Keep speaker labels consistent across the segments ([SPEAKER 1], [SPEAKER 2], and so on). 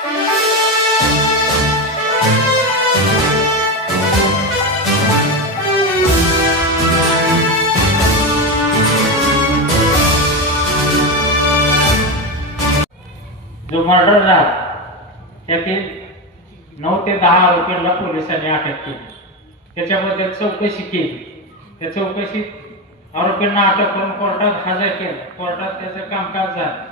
[SPEAKER 1] जो मर्डर झाला त्यातील नऊ ते दहा आरोपींना पोलिसांनी अटक केली. त्याच्याबद्दल चौकशी केली. त्या चौकशीत आरोपींना अटक करून कोर्टात हजर केलं. कोर्टात त्याचं कामकाज झालं.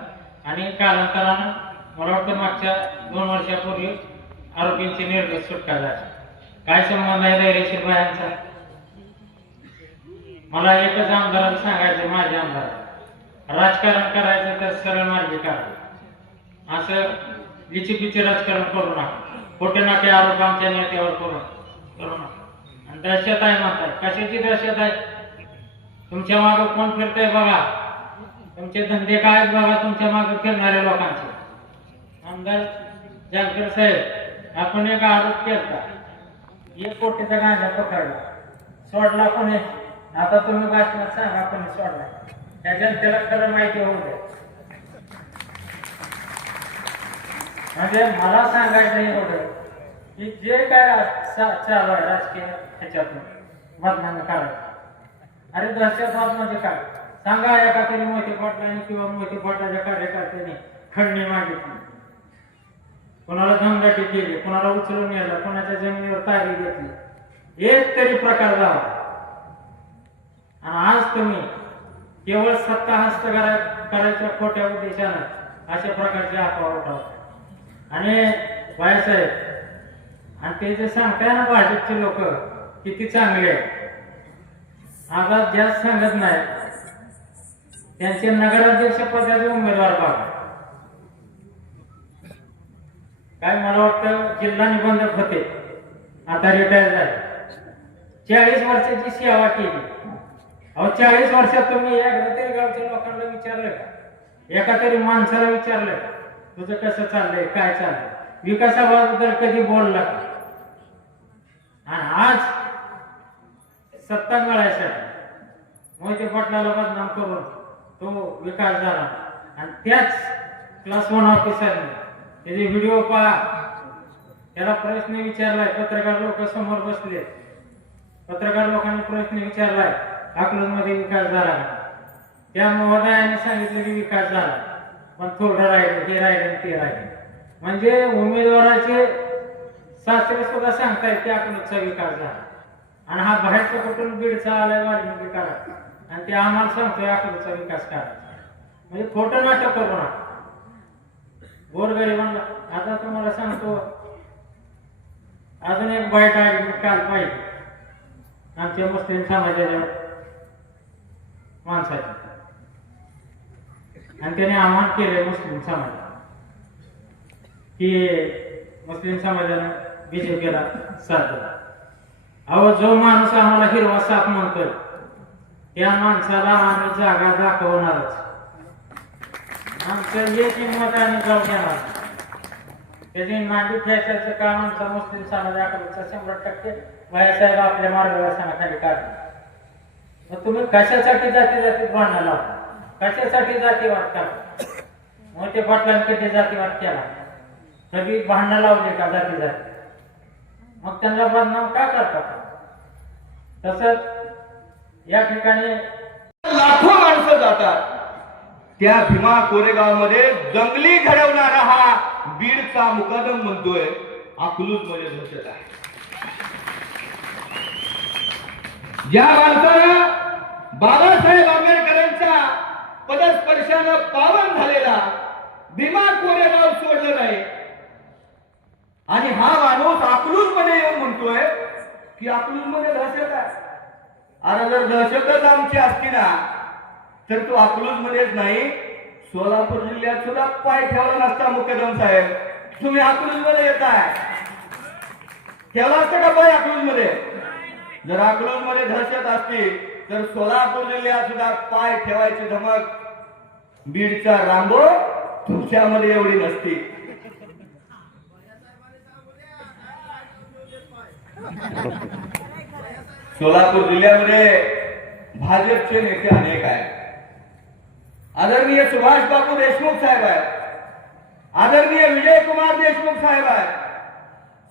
[SPEAKER 1] आणि कालांतरानं मला वाटतं मागच्या दोन वर्षापूर्वी आरोपींची निर्देश सुटका झाली काय संबंध आहे धैर्यशीर बायांचा मला एकच आमदाराला सांगायचं माझ्या आमदार राजकारण करायचं तर सरळ मार्गी करा असं लिचीपिची राजकारण करू नका. खोटे नाटे आरोप आमच्या नेत्यावर करू करू नका. आणि दहशत आहे म्हणताय. कशाची दहशत आहे? तुमच्या मागं कोण फिरतंय बघा. तुमचे धंदे काय बघा तुमच्या मागे फिरणाऱ्या लोकांचे. आमदार जानकर साहेब आपण एक आरोप केला एक कोटीचा गांजा पकडला. सोडला कोणी? आता तुम्ही भाषणात सांगा कोणी सोडला. त्या जनतेला खरं माहिती होऊ द्या. म्हणजे मला सांगायचं एवढं की जे काय चालू आहे राजकीय ह्याच्यातून बदनामी काढायचं अरे दहशतवाद म्हणजे काय? सांगा एका तरी मोठे पाटलाने किंवा मोठे पाटलाच्या कार्यकर्त्याने खंडणी मागितली. कोणाला धमदाटी केली कोणाला उचलून गेला कोणाच्या जमिनीवर तारी घेतली. एक तरी प्रकार झाला. आणि आज तुम्ही केवळ सत्ता हस्त करायच्या खोट्या उद्देशानं अशा प्रकारचे अफवा उठवता आणि बाळासाहेब आणि ते जे सांगताय ना भाजपचे लोक किती चांगले आहेत. आवाज जास्त सांगत नाही त्यांचे नगराध्यक्ष पदाचे उमेदवार बघा. काय मला वाटतं जिल्हा निबंधक होते. आता रिटायर झाले. चाळीस वर्षाची सेवा केली. अहो चाळीस वर्षात तुम्ही एकदा तरी गावच्या लोकांना विचारलं का? एका तरी माणसाला विचारलं का? तुझं कसं चाललंय? काय चाललंय? विकासाबद्दल कधी बोलला का? आणि आज सत्ता मिळायसाठी मोहिते पाटलाला बदनाम करून तो विकास झाला. आणि त्याच क्लास वन ऑफिसरने त्याचे व्हिडिओ पहा. त्याला प्रश्न विचारलाय. पत्रकार लोक समोर बसले. पत्रकार लोकांनी प्रश्न विचारलाय. अकलूजमध्ये विकास झाला त्या महोदयाने सांगितलं की विकास झाला. पण थोडं राहिलं हे राहिलं ते राहिलं. म्हणजे उमेदवाराचे सासरे सुद्धा सांगतायत की अकलूजचा विकास झाला. आणि हा बाहेरचा कुठून बीडचा आलाय वाल्मिकी करा. आणि ते आम्हाला सांगतोय अकलूजचा विकास करायचा म्हणजे खोटं नाटक करू नका. गोरगरिबांना आता तुम्हाला सांगतो अजून एक बाईट आहे काल पाहिजे. आमच्या मुस्लिम समाजाच्या माणसाचे. आणि त्याने आव्हान केलंय मुस्लिम समाजाला. की मुस्लिम समाजानं बीजेपीला साथ दिला. अहो जो माणूस आम्हाला हिरवा साप म्हणतोय त्या माणसाला आम्ही जागा दाखवणारच. आमचं एक हिंमत आणि जाऊ देणार त्याची मांडी खेचायचं काम आमचा मुस्लिम समाजाकडचा शंभर टक्के भाईसाहेब आपल्या मार्गदर्शनाखाली काढले मग तुम्ही कशासाठी जाती जातीत भांडणं लावता कशासाठी जातीवाद करता मोठे पाटलांनी किती जातीवाद केला कधी भांडणं लावले का जाती जाती? मग त्यांना बदनाम का करतात तसंच या ठिकाणी
[SPEAKER 2] लाखो माणसं जातात। त्या भीमा कोरेगावमध्ये घडवणारा हा बीडचा मुकादम म्हणतोय. अकलूजमध्ये दहशत आहे. ज्या माणसानं बाबासाहेब आंबेडकरांच्या पदस्पर्शानं पावन झालेला भीमा कोरेगाव सोडलं नाही. आणि हा माणूस अकलूजमध्ये येऊन म्हणतोय की अकलूजमध्ये दहशत आहे. अरे जर दहशतच आमची असती ना तर तो अकलूज मध्येच नाही सोलापूर जिल्ह्यात सुद्धा पाय ठेवला नसता मुकदम साहेब. तुम्ही अकलूजमध्ये येताय. ठेवला असतं का पाय अकलूजमध्ये? जर अकलूजमध्ये दहशत असतील तर सोलापूर जिल्ह्यात सुद्धा पाय ठेवायची धमक. बीडचा रांगो तुमच्यामध्ये एवढी नसती. सोलापूर जिल्ह्यामध्ये भाजपचे नेते अनेक आहेत. आदरणीय सुभाष बाबू देशमुख साहेब आहेत. आदरणीय विजय कुमार देशमुख साहेब आहेत.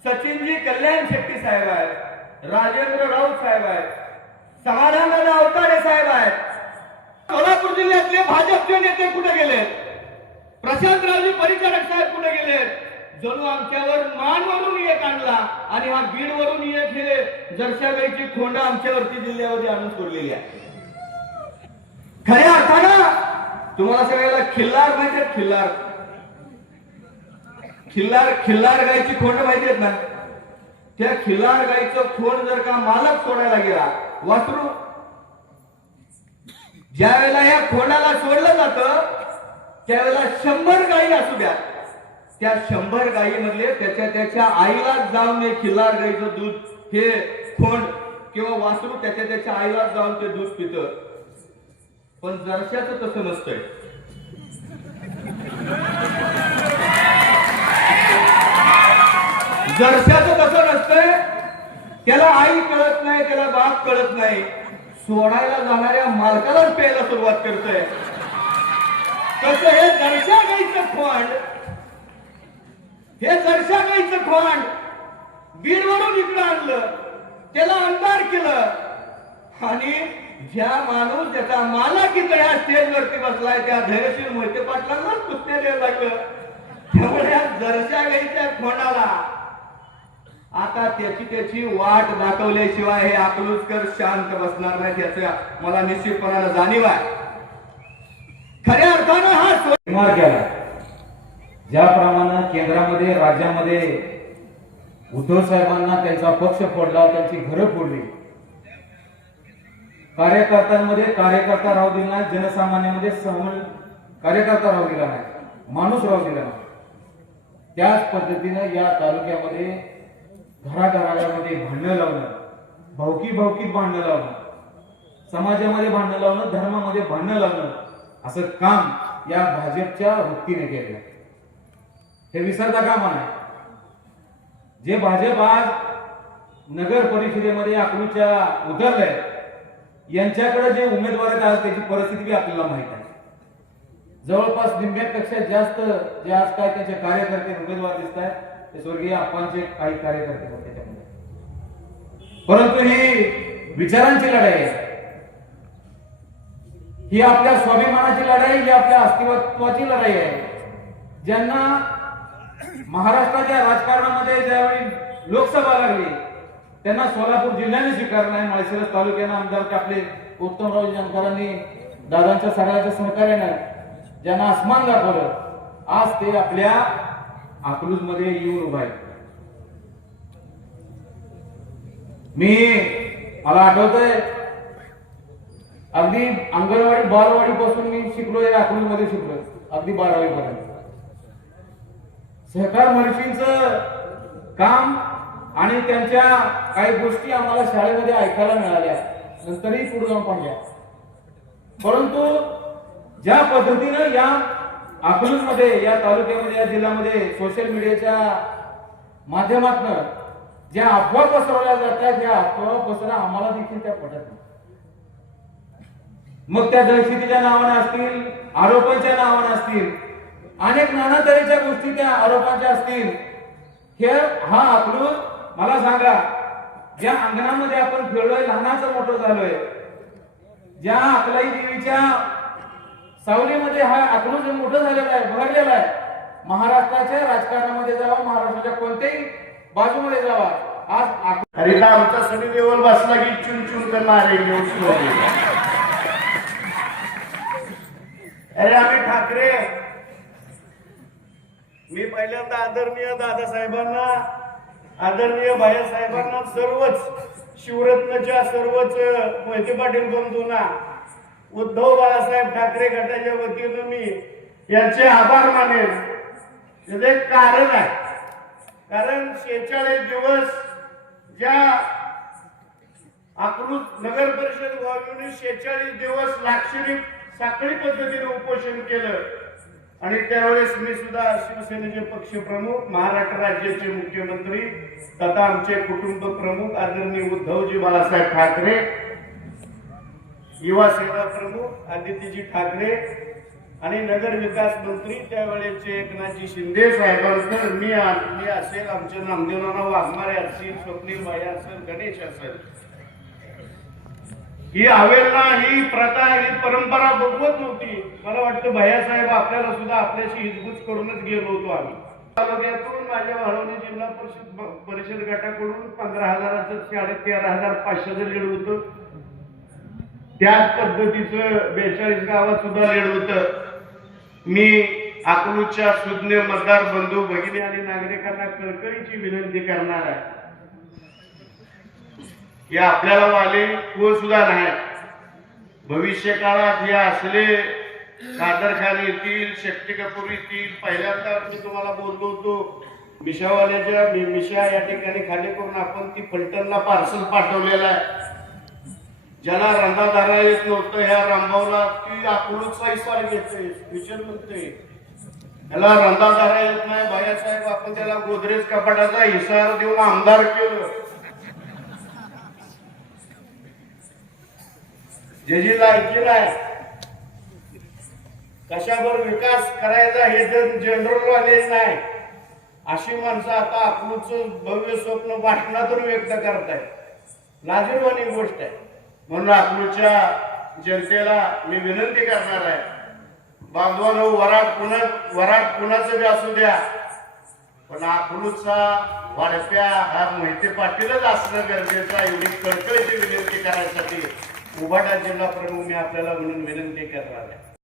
[SPEAKER 2] सचिनजी कल्याण शेट्टी साहेब आहेत. राजेंद्र राऊत साहेब आहेत. समाधानदादा अवताडे साहेब आहेत. सोलापूर जिल्ह्यातले भाजपचे नेते कुठे गेले? प्रशांतरावजी परिचारक साहेब कुठे गेले? जणू आमच्यावर मान वरून एक आणला आणि हा बीड वरून एक हे जरशाबाईची खोंड आमच्यावरती जिल्ह्यावरती आणून सोडलेली आहे. खऱ्या अर्थानं तुम्हाला सगळ्याला खिल्लार माहिती आहेत खिल्लार. खिल्लार खिल्लार गायची खोंड माहिती आहेत ना? त्या खिल्लार गायचं खोंड जर का मालक सोडायला गेला वासरू? ज्या वेळेला या खोंडाला सोडलं जातं त्यावेळेला शंभर गायी असू द्या. त्या शंभर गायी मधले त्याच्या त्याच्या आईला जाऊन हे खिल्लार गाईचं दूध हे खोंड किंवा वासरू त्याच्या त्याच्या आईला जाऊन ते दूध पितं. पण जरशाचं तसं नसतंय. जरशाचं तसं नसतंय. त्याला आई कळत नाही त्याला बाप कळत नाही. सोडायला जाणाऱ्या मालकालाच प्यायला सुरुवात करतोय. तसं हे जरशा गाईचं खोंड? हे जरशा गाईचं खोंड. बीडवरून इकडं आणलं. त्याला अंधार केलं. आणि ज्या माणूस ज्याचा मालक इथं या स्टेजवरती बसलाय त्या धैर्यशील मोहिते पाटलांनाच कुस्त्या द्यायला लागलं. त्यामुळे या जरशा गाईच्या खोंडाला आता त्याची त्याची वाट दाखवल्याशिवाय हे अकलूजकर शांत बसणार नाही याचं मला निश्चितपणाला जाणीव आहे. खऱ्या अर्थानं हा स्व-
[SPEAKER 3] निर्माण केला. ज्याप्रमाणे केंद्रामध्ये राज्यामध्ये उद्धव साहेबांना त्यांचा पक्ष फोडला त्यांची घरं फोडली. कार्यकर्त्यांमध्ये कार्यकर्ता राहू दिला नाही जनसामान्यामध्ये सहमल कार्यकर्ता राहू दिला नाही माणूस राहू दिला नाही. त्याच पद्धतीनं या तालुक्यामध्ये घराघरामध्ये भांडणं लावणं भावकी भावकीत भांडणं लावणं समाजामध्ये भांडणं लावणं धर्मामध्ये भांडणं लावणं असं काम या भाजपच्या वृत्तीने केलं. हे विसरता कामा नाही जे भाजप आज नगर परिषदेमध्ये आकडूच्या उतरलंय यांच्याकडे जे उमेदवार आहेत आज त्याची परिस्थिती आपल्याला माहीत आहे. जवळपास निम्म्यापेक्षा जास्त जे आज काय त्याचे कार्यकर्ते उमेदवार दिसत आहेत ते स्वर्गीय आप्पांचे काही कार्यकर्ते होते त्याच्यामध्ये. परंतु ही विचारांची लढाई आहे. ही आपल्या स्वाभिमानाची लढाई ही आपल्या अस्तित्वाची लढाई आहे. ज्यांना महाराष्ट्राच्या राजकारणामध्ये ज्यावेळी लोकसभा लागली त्यांना सोलापूर जिल्ह्याने स्वीकारलं नाही माळशिरस तालुक्यानं आमदार आपले उत्तमराव जानकरांनी दादांच्या सगळ्यांच्या सहकार्यानं ज्यांना आसमान दाखवलं आज ते आपल्या अकलूजमध्ये येऊन उभा मी मला आठवतय अगदी अंगणवाडी बालवाडी पासून मी शिकलोय अकलूजमध्ये शिकलोय अगदी बारावी पर्यंत सहकार महर्षींचं काम आणि त्यांच्या काही गोष्टी आम्हाला शाळेमध्ये ऐकायला मिळाल्या. नंतरही पुढे जाऊन पाहिल्या परंतु ज्या पद्धतीनं या अकलूजमध्ये या तालुक्यामध्ये या जिल्ह्यामध्ये सोशल मीडियाच्या माध्यमातून ज्या अफवा पसरवल्या जातात त्या अफवा पसरा आम्हाला देखील त्या पटत नाही मग त्या दहशतीच्या नावाने असतील आरोपांच्या नावाने असतील अनेक नाना तऱ्हेच्या गोष्टी त्या आरोपांच्या असतील हे हा अकलूज मला सांगा ज्या अंगणामध्ये आपण खेळलोय लहानाचं मोठं झालोय ज्या अकलाई देवीच्या सावलीमध्ये हा अकलूज मोठं झालेला आहे भरलेला आहे महाराष्ट्राच्या राजकारणामध्ये जावा महाराष्ट्राच्या कोणत्याही बाजूमध्ये जावा आज
[SPEAKER 4] अरे ना आमचा सनी देवल बसला की चुन चुन करणार आहे अरे आम्ही ठाकरे. मी पहिल्यांदा आदरणीय दादासाहेबांना आदरणीय साहेबांना सर्वच शिवरत्नच्या सर्वच मोहिते पाटील बंधूंना उद्धव बाळासाहेब ठाकरे गटाच्या वतीनं मी यांचे आभार मानेन. त्याचं एक कारण आहे. कारण शेहेचाळीस दिवस ज्या आकृत नगर परिषद व्हावीने शेहेचाळीस दिवस लाक्षणिक साखळी पद्धतीने उपोषण केलं आणि त्यावेळेस मी सुद्धा शिवसेनेचे पक्षप्रमुख महाराष्ट्र राज्याचे मुख्यमंत्री तथा आमचे कुटुंब प्रमुख आदरणीय उद्धवजी बाळासाहेब ठाकरे युवा सेना प्रमुख आदित्यजी ठाकरे आणि नगर विकास मंत्री त्यावेळेचे एकनाथजी शिंदे साहेबांकडे मी मी असेल आमचे नामदेवराव वाघमारे असतील स्वप्नील बाई असेल गणेश असेल. ही हवेलना ही प्रथा ही परंपरा बघवत नव्हती. मला वाटतं भैयासाहेब आपल्याला सुद्धा आपल्याशी हिजबूज करूनच गेलो होतो आम्ही. तालुक्यातून माझ्या वाढवणी जिल्हा परिषद परिषद गटाकडून पंधरा हजाराचं साडे तेरा हजार पाचशेचं लीड होतं. त्याच पद्धतीचं बेचाळीस गावात सुद्धा लीड होतं. मी अकलूच्या सुज्ञ मतदार बंधू भगिनी आणि नागरिकांना कळकळीची विनंती करणार आहे. हे आपल्याला वाले कोण सुद्धा नाही. भविष्य काळात हे असले कादर खान येतील शक्ती कपूर येतील पहिल्यांदा मी तुम्हाला बोललो होतो मिशावाल्याच्या मिशा या ठिकाणी खाली करून आपण ती फलटणला पार्सल पाठवलेला आहे. ज्याला रंगाधारा येत नव्हतं ह्या रामभाऊला ती अकलूजचा इसार घेतोय विचार म्हणते याला रंगाधारा येत नाही भैयासाहेब आपण त्याला गोदरेज कपाटाचा हिसार देऊन आमदार केलं. ज्याची लायकी नाही. कशावर विकास करायचा हे जर जनरल नॉलेज नाही. अशी माणसं आता आपलंच भव्य स्वप्न भाषणातून व्यक्त करताय लाजीरवाणी गोष्ट आहे. म्हणून अकलूजच्या जनतेला मी विनंती करणार आहे. बांधवानो वराट पुन्हा वराट कुणाचं बी असू द्या. पण अकलूजचा वाढप्या हा मोहिते पाटीलच असणं गरजेचं आहे. एवढी कळकळीची विनंती करायसाठी. उभाटा जिल्हा प्रमुख मी आपल्याला म्हणून विनंती करणार आहे.